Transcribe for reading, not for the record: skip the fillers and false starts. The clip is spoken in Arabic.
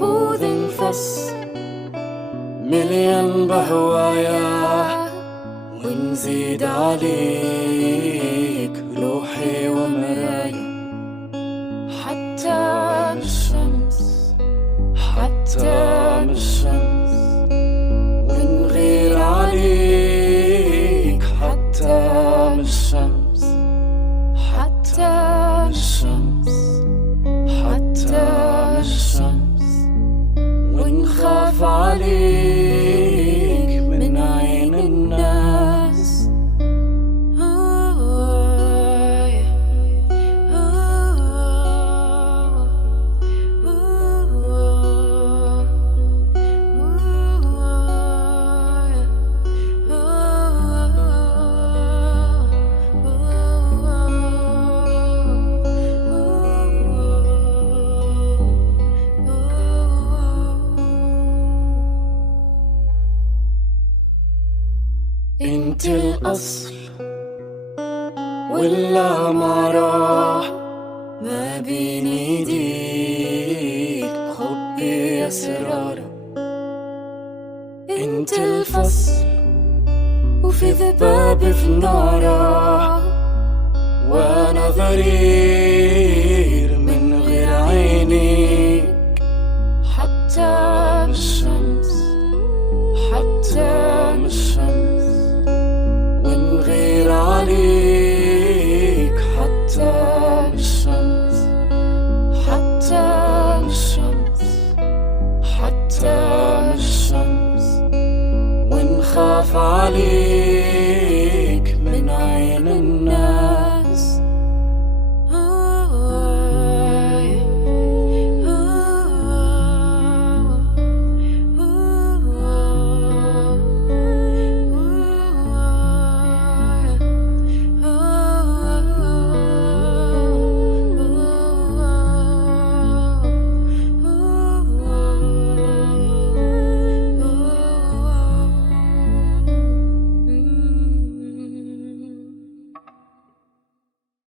خذ انفس مليان بهوايا ونزيد عليك روحي ومرايا حتى من الشمس حتى من الشمس ونغير عليك حتى من الشمس حتى من الشمس حتى من الشمس ونخاف عليك من عين الناس انت الأصل ولا ما راح ما بين ايديك خبي اسراره انت الفصل وفي ذباب في ناره وانا ضرير من غير عينيك حتى من الشمس حتى من الشمس ونغير عليك حتى من الشمس حتى من الشمس حتى من الشمس ونخاف عليك